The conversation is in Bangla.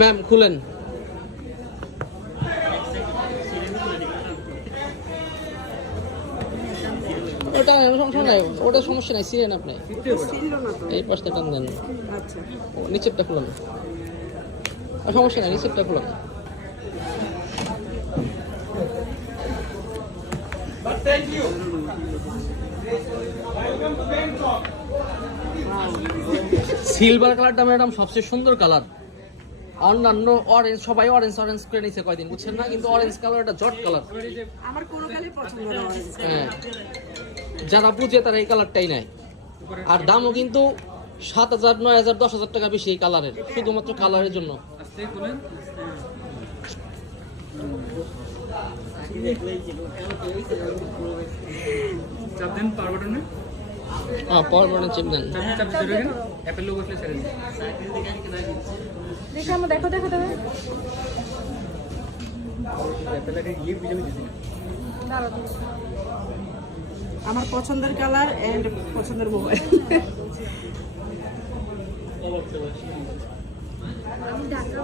ম্যাম খুলেন। ওটা সমস্যা নাই, ওটা সমস্যা নাই, সিলেন আপনি এই পাশটা টান দেন। আচ্ছা নিচেরটা খুলেন, সমস্যা নাই, নিচেরটা খুলেন। সিলভার কালারটা ম্যাডাম সবচেয়ে সুন্দর কালার। অন্যান্য অরেঞ্জ, সবাই অরেঞ্জ অরেঞ্জ করে নিছে কয়দিন, বুঝছেন না? কিন্তু অরেঞ্জ কালারটা জট কালার। আমার কোনো কালারই পছন্দ না। হ্যাঁ, যারা বুঝে তারা এই কালারটাই নেয়। আর দামও কিন্তু 7,000, 9,000, 10,000 টাকা বেশি এই কালারের, শুধুমাত্র কালারের জন্য। হ্যাঁ, পাওয়ার বাটন চেপ দেন। দেখো দেখো দেখো আমার পছন্দের কালার এন্ড পছন্দের মোবাইল। আমি ঢাকা